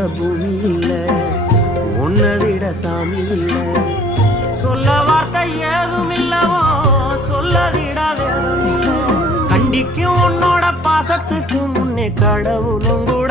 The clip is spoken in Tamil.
போல பூமி இல்ல, உன்னை விட சாமி இல்ல. சொல்ல வார்த்தை ஏதும் இல்லவோ, சொல்ல விட வேதம் இல்ல. கண்டிக்கும் உன்னோட பாசத்துக்கு முன்னே கடவுளும் கூட